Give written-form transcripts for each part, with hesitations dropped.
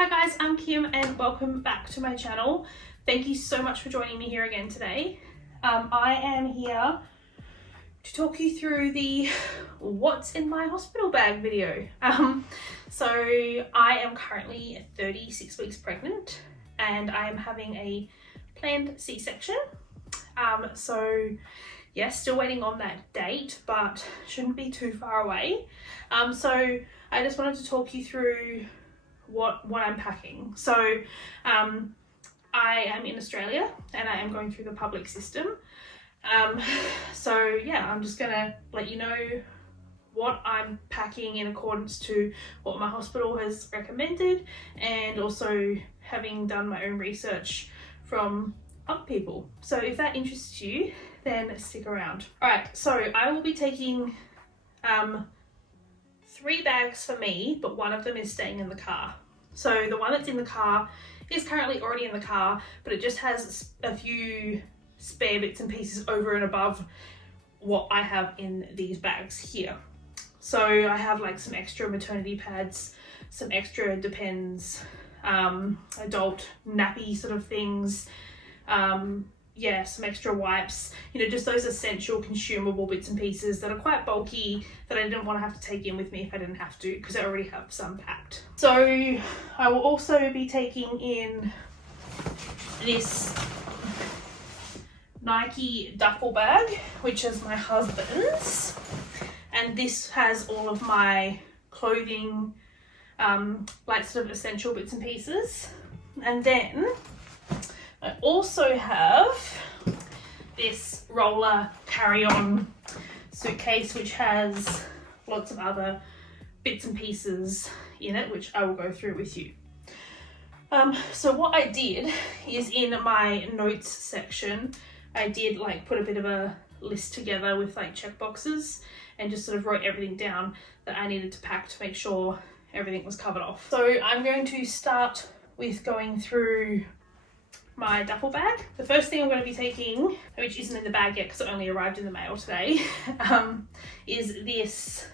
Hi guys, I'm Kim and welcome back to my channel. Thank you so much for joining me here again today. I am here to talk you through the what's in my hospital bag video. So I am currently 36 weeks pregnant and I am having a planned C-section. So yes, still waiting on that date, but shouldn't be too far away. So I just wanted to talk you through what I'm packing. So I am in Australia and I am going through the public system. So yeah, I'm just gonna let you know what I'm packing in accordance to what my hospital has recommended, and also having done my own research from other people. So if that interests you, then stick around. Alright, so I will be taking 3 bags for me, but one of them is staying in the car. So the one that's in the car is currently already in the car, but it just has a few spare bits and pieces over and above what I have in these bags here. So I have like some extra maternity pads, some extra Depends, adult nappy sort of things, yeah, some extra wipes, you know, just those essential consumable bits and pieces that are quite bulky that I didn't want to have to take in with me if I didn't have to, because I already have some packed. So I will also be taking in this Nike duffel bag, which is my husband's, and this has all of my clothing, like sort of essential bits and pieces. And then I also have this roller carry-on suitcase which has lots of other bits and pieces in it, which I will go through with you. So what I did is, in my notes section, I did like put a bit of a list together with like check boxes and just sort of wrote everything down that I needed to pack to make sure everything was covered off. So I'm going to start with going through my duffel bag. The first thing I'm going to be taking, which isn't in the bag yet because it only arrived in the mail today, is this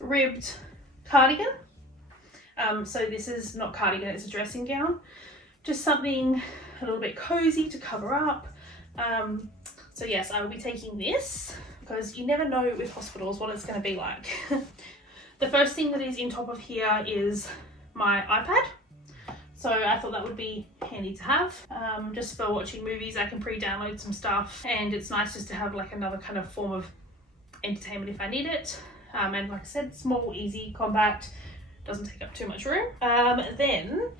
ribbed cardigan. So this is not cardigan, it's a dressing gown. Just something a little bit cozy to cover up. So yes, I will be taking this because you never know with hospitals what it's going to be like. The first thing that is in top of here is my iPad. So I thought that would be handy to have. Just for watching movies, I can pre-download some stuff, and it's nice just to have like another kind of form of entertainment if I need it. And like I said, small, easy, compact, doesn't take up too much room. Then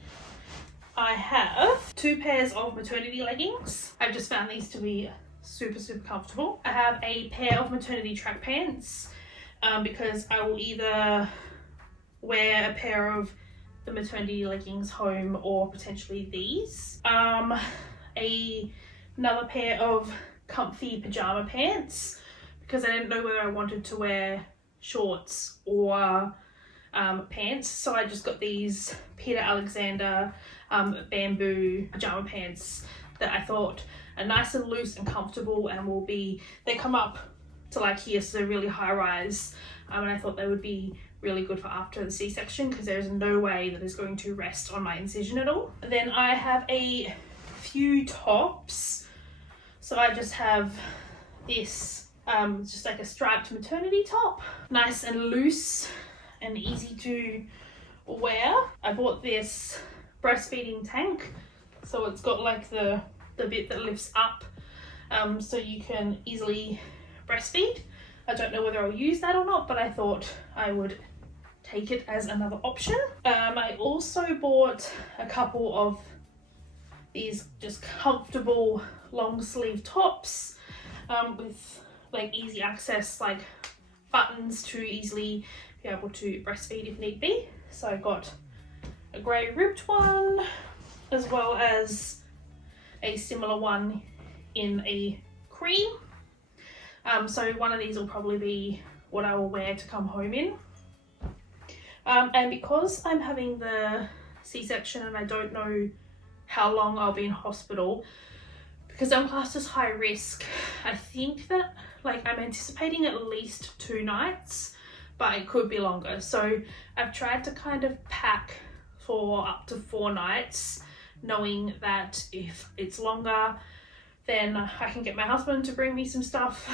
I have 2 pairs of maternity leggings. I've just found these to be super comfortable. I have a pair of maternity track pants because I will either wear a pair of the maternity leggings home or potentially these. Another pair of comfy pajama pants because I didn't know whether I wanted to wear shorts or pants, so I just got these Peter Alexander bamboo pajama pants that I thought are nice and loose and comfortable, and will be, they come up to like here, so they're really high rise, and I thought they would be really good for after the C-section because there is no way that is going to rest on my incision at all. Then I have a few tops. So I just have this just like a striped maternity top, nice and loose and easy to wear. I bought this breastfeeding tank, so it's got like the bit that lifts up so you can easily breastfeed. I don't know whether I'll use that or not, but I thought I would take it as another option. I also bought a couple of these just comfortable long sleeve tops with like easy access, like buttons to easily be able to breastfeed if need be. So I got a grey ribbed one as well as a similar one in a cream. So one of these will probably be what I will wear to come home in. And because I'm having the C-section and I don't know how long I'll be in hospital, because I'm classed as high risk, I think that like I'm anticipating at least 2 nights, but it could be longer. So I've tried to kind of pack for up to 4 nights, knowing that if it's longer, then I can get my husband to bring me some stuff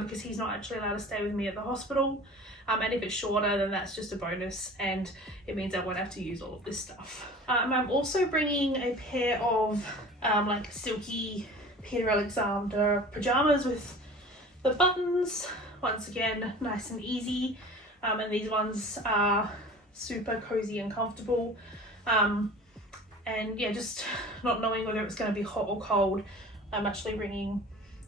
because he's not actually allowed to stay with me at the hospital. And if it's shorter, then that's just a bonus, and it means I won't have to use all of this stuff. I'm also bringing a pair of like silky Peter Alexander pajamas with the buttons. Once again, nice and easy. And these ones are super cozy and comfortable. And yeah, just not knowing whether it's going to be hot or cold, I'm actually bringing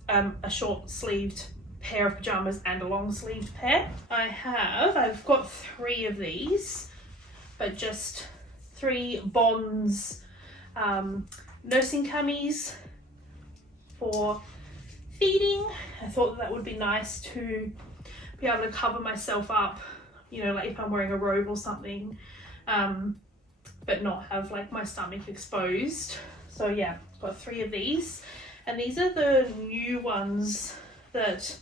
a short sleeved pair of pajamas and a long sleeved pair. I've got 3 of these, but just 3 Bonds nursing camis for feeding. I thought that would be nice to be able to cover myself up, you know, like if I'm wearing a robe or something, but not have like my stomach exposed. So yeah, I've got 3 of these, and these are the new ones that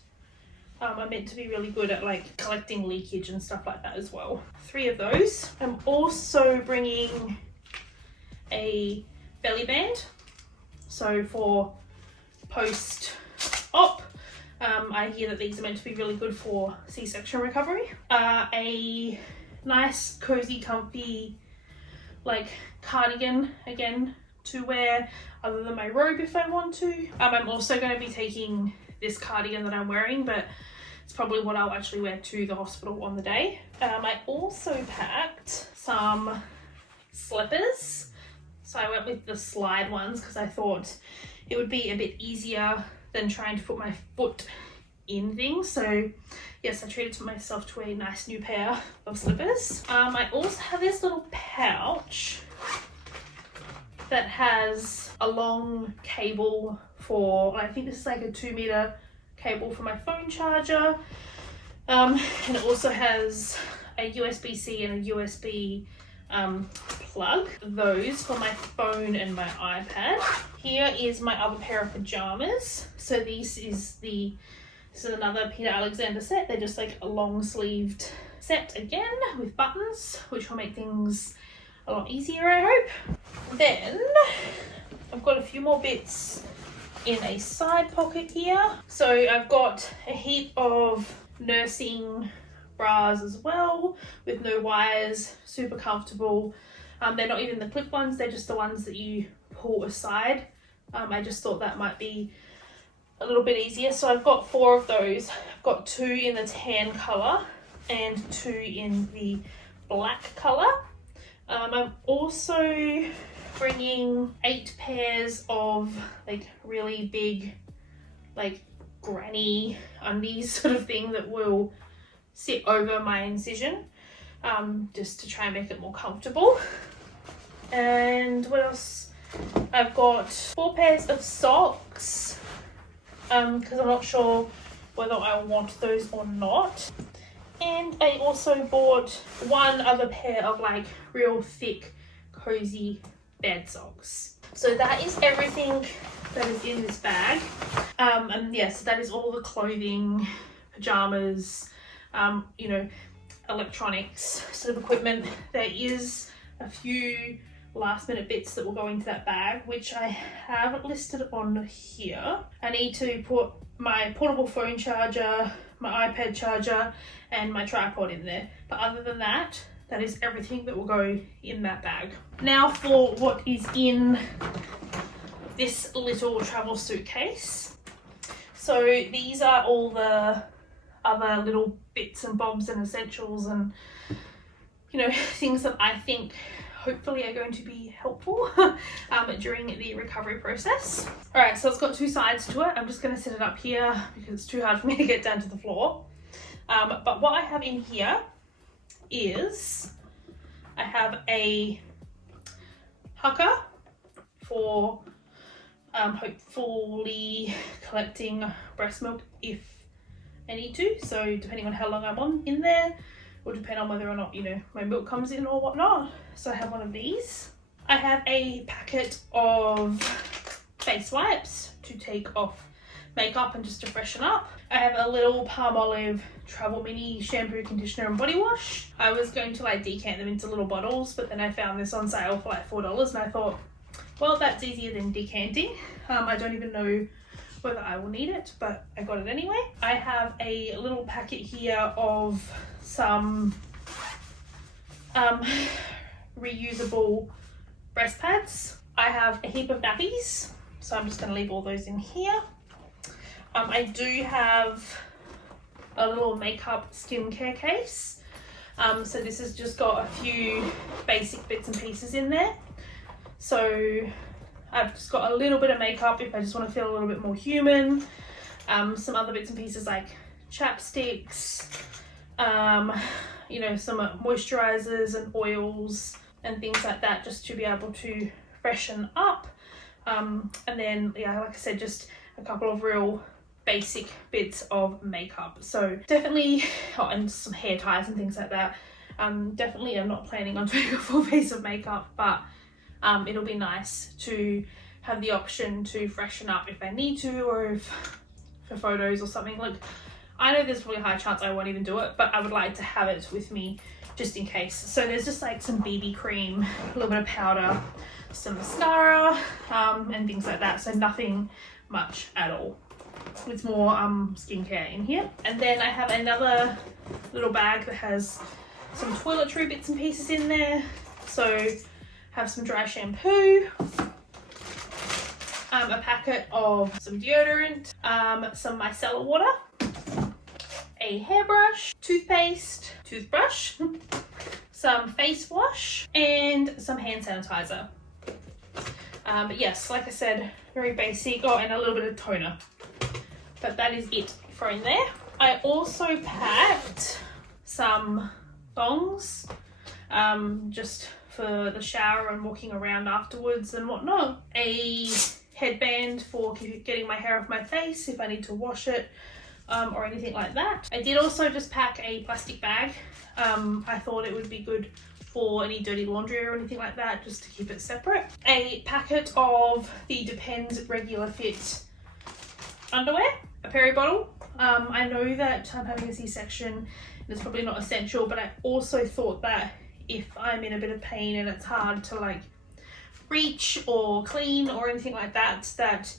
are meant to be really good at like collecting leakage and stuff like that as well. 3 of those. I'm also bringing a belly band, so for post-op. I hear that these are meant to be really good for C-section recovery. A nice cozy comfy like cardigan again to wear other than my robe if I want to. I'm also going to be taking this cardigan that I'm wearing, but it's probably what I'll actually wear to the hospital on the day. I also packed some slippers, so I went with the slide ones because I thought it would be a bit easier than trying to put my foot in things. So yes, I treated myself to a nice new pair of slippers. I also have this little pouch that has a long cable for, I think this is like a 2-meter cable for my phone charger, and it also has a USB-C and a USB plug, those for my phone and my iPad. Here is my other pair of pajamas. So this is another Peter Alexander set. They're just like a long sleeved set again with buttons, which will make things a lot easier, I hope. Then I've got a few more bits in a side pocket here. So I've got a heap of nursing bras as well with no wires, super comfortable. They're not even the clip ones, they're just the ones that you pull aside. I just thought that might be a little bit easier. So I've got 4 of those. I've got 2 in the tan colour and 2 in the black colour. I'm also bringing 8 pairs of like really big like granny undies sort of thing that will sit over my incision, just to try and make it more comfortable. And what else? I've got 4 pairs of socks, because I'm not sure whether I want those or not. And I also bought 1 other pair of like real thick cozy bed socks. So that is everything that is in this bag. And yes, that is all the clothing, pajamas, you know, electronics sort of equipment. There is a few last minute bits that will go into that bag, which I have listed on here. I need to put my portable phone charger, my iPad charger, and my tripod in there. But other than that, that is everything that will go in that bag. Now for what is in this little travel suitcase. So these are all the other little bits and bobs and essentials and, you know, things that I think hopefully are going to be helpful during the recovery process. All right, so it's got 2 sides to it. I'm just gonna set it up here because it's too hard for me to get down to the floor. But what I have in here is I have a hucker for hopefully collecting breast milk if I need to. So depending on how long I'm on in there, will depend on whether or not, you know, my milk comes in or whatnot. So I have 1 of these. I have a packet of face wipes to take off makeup and just to freshen up. I have a little Palmolive Travel Mini shampoo, conditioner and body wash. I was going to like decant them into little bottles, but then I found this on sale for like $4 and I thought, well, that's easier than decanting. I don't even know whether I will need it, but I got it anyway. I have a little packet here of some reusable breast pads. I have a heap of nappies, so I'm just going to leave all those in here. I do have a little makeup skincare case. So this has just got a few basic bits and pieces in there. So I've just got a little bit of makeup if I just want to feel a little bit more human. Some other bits and pieces like chapsticks, you know, some moisturizers and oils and things like that, just to be able to freshen up. And then, yeah, like I said, just a couple of real basic bits of makeup. So definitely, oh, and some hair ties and things like that. Definitely I'm not planning on doing a full face of makeup, but it'll be nice to have the option to freshen up if I need to, or if for photos or something. Like, I know there's probably a high chance I won't even do it, but I would like to have it with me just in case. So there's just like some BB cream, a little bit of powder, some mascara, and things like that. So nothing much at all. It's more skincare in here. And then I have another little bag that has some toiletry bits and pieces in there. So have some dry shampoo, a packet of some deodorant, some micellar water, a hairbrush, toothpaste, toothbrush, some face wash, and some hand sanitizer. But yes, like I said, very basic. Oh, and a little bit of toner. But that is it for in there. I also packed some thongs, just for the shower and walking around afterwards and whatnot. A headband for getting my hair off my face if I need to wash it, or anything like that. I did also just pack a plastic bag. I thought it would be good for any dirty laundry or anything like that, just to keep it separate. A packet of the Depends Regular Fit underwear, a peri bottle. I know that I'm having a C-section and it's probably not essential, but I also thought that if I'm in a bit of pain and it's hard to like reach or clean or anything like that, that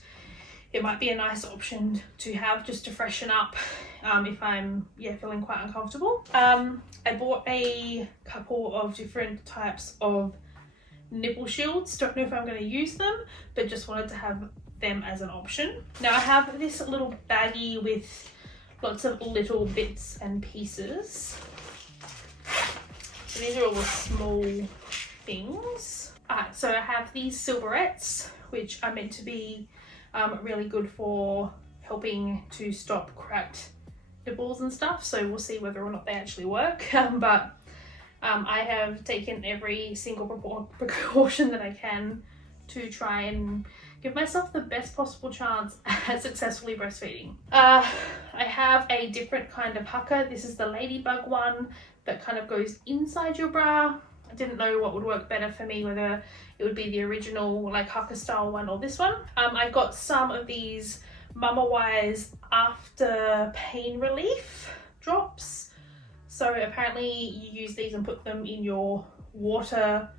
it might be a nice option to have just to freshen up if I'm feeling quite uncomfortable. I bought a couple of different types of nipple shields. Don't know if I'm going to use them, but just wanted to have them as an option. Now I have this little baggie with lots of little bits and pieces. So these are all the small things. So I have these silverettes, which are meant to be really good for helping to stop cracked nipples and stuff. So we'll see whether or not they actually work. But I have taken every single precaution that I can to try and give myself the best possible chance at successfully breastfeeding. I have a different kind of pucker. This is the ladybug one that kind of goes inside your bra. I didn't know what would work better for me, whether it would be the original like Hucker style one or this one. I got some of these Mama Wise after pain relief drops. So apparently you use these and put them in your water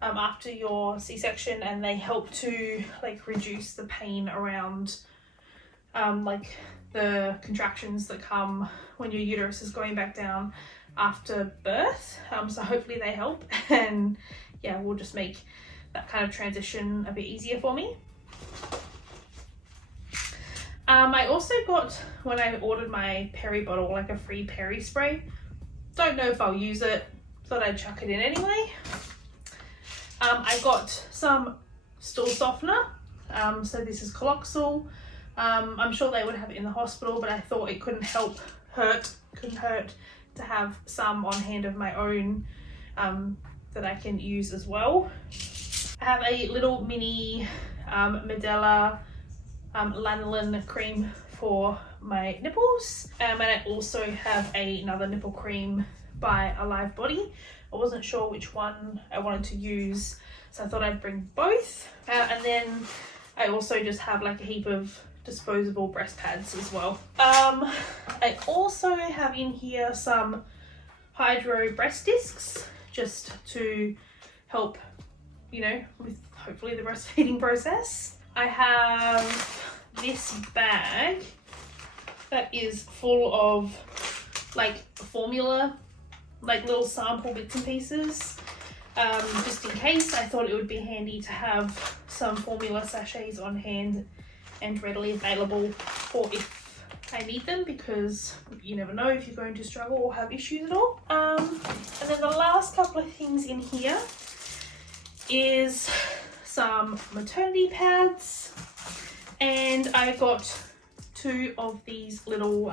after your C-section, and they help to like reduce the pain around like the contractions that come when your uterus is going back down after birth. So hopefully they help, and yeah, we'll just make that kind of transition a bit easier for me. I also got, when I ordered my peri bottle, like a free peri spray. Don't know if I'll use it, thought I'd chuck it in anyway. I got some stool softener. So this is Coloxal. I'm sure they would have it in the hospital, but I thought it couldn't hurt to have some on hand of my own that I can use as well. I have a little mini Medela lanolin cream for my nipples, and I also have another nipple cream by Alive Body. I wasn't sure which one I wanted to use, so I thought I'd bring both. And then I also just have like a heap of disposable breast pads as well. I also have in here some hydro breast discs just to help, you know, with hopefully the breastfeeding process. I have this bag that is full of like formula, like little sample bits and pieces. Just in case, I thought it would be handy to have some formula sachets on hand and readily available for if I need them, because you never know if you're going to struggle or have issues at all. And then the last couple of things in here is some maternity pads, and I got 2 of these little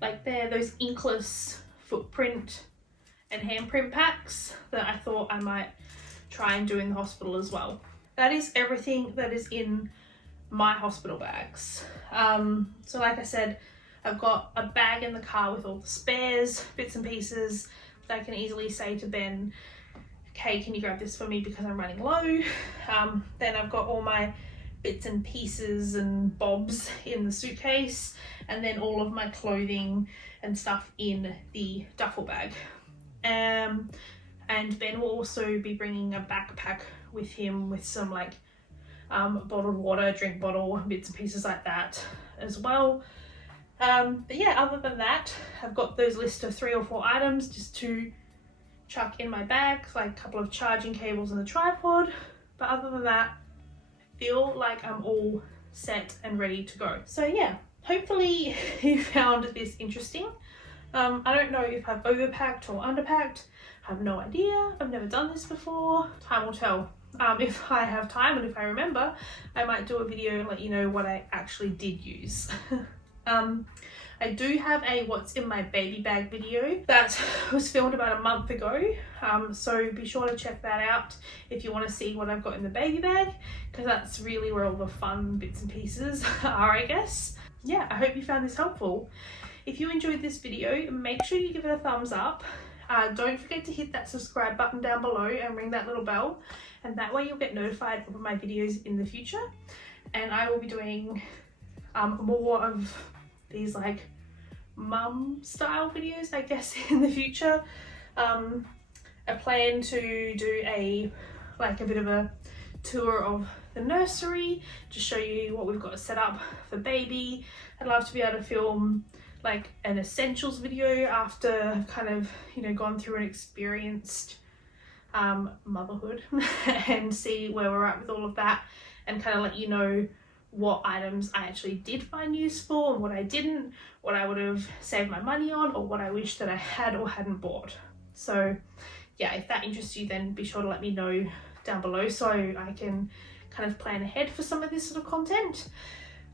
like they're those inkless footprint and handprint packs that I thought I might try and do in the hospital as well. That is everything that is in my hospital bags. So like I said, I've got a bag in the car with all the spares, bits and pieces that I can easily say to Ben, okay, can you grab this for me because I'm running low? Then I've got all my bits and pieces and bobs in the suitcase, and then all of my clothing and stuff in the duffel bag. And Ben will also be bringing a backpack with him with some like bottled water, drink bottle, bits and pieces like that as well. But yeah, other than that, I've got those list of 3 or 4 items just to chuck in my bag, like a couple of charging cables and a tripod. But other than that, I feel like I'm all set and ready to go. So yeah, hopefully you found this interesting. I don't know if I've overpacked or underpacked. I have no idea. I've never done this before. Time will tell. If I have time and if I remember, I might do a video and let you know what I actually did use. I do have a what's in my baby bag video that was filmed about a month ago, so be sure to check that out if you want to see what I've got in the baby bag, because that's really where all the fun bits and pieces are, I guess. Yeah, I hope you found this helpful. If you enjoyed this video, make sure you give it a thumbs up. Don't forget to hit that subscribe button down below and ring that little bell, and that way you'll get notified of my videos in the future. And I will be doing more of these like mum style videos, I guess, in the future. I plan to do a bit of a tour of the nursery to show you what we've got set up for baby. I'd love to be able to film like an essentials video after I've kind of, you know, gone through and experienced motherhood and see where we're at with all of that, and kind of let you know what items I actually did find useful and what I didn't, what I would have saved my money on, or what I wish that I had or hadn't bought. So yeah, if that interests you, then be sure to let me know down below so I can kind of plan ahead for some of this sort of content.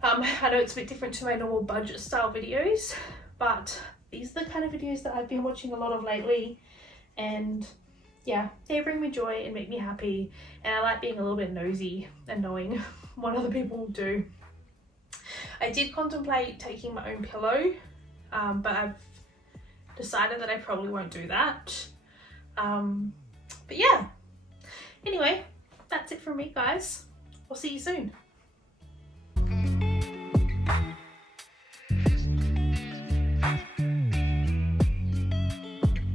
I know it's a bit different to my normal budget style videos, but these are the kind of videos that I've been watching a lot of lately, and yeah, they bring me joy and make me happy, and I like being a little bit nosy and knowing what other people do. I did contemplate taking my own pillow, but I've decided that I probably won't do that. But yeah, anyway, that's it from me, guys. I'll see you soon.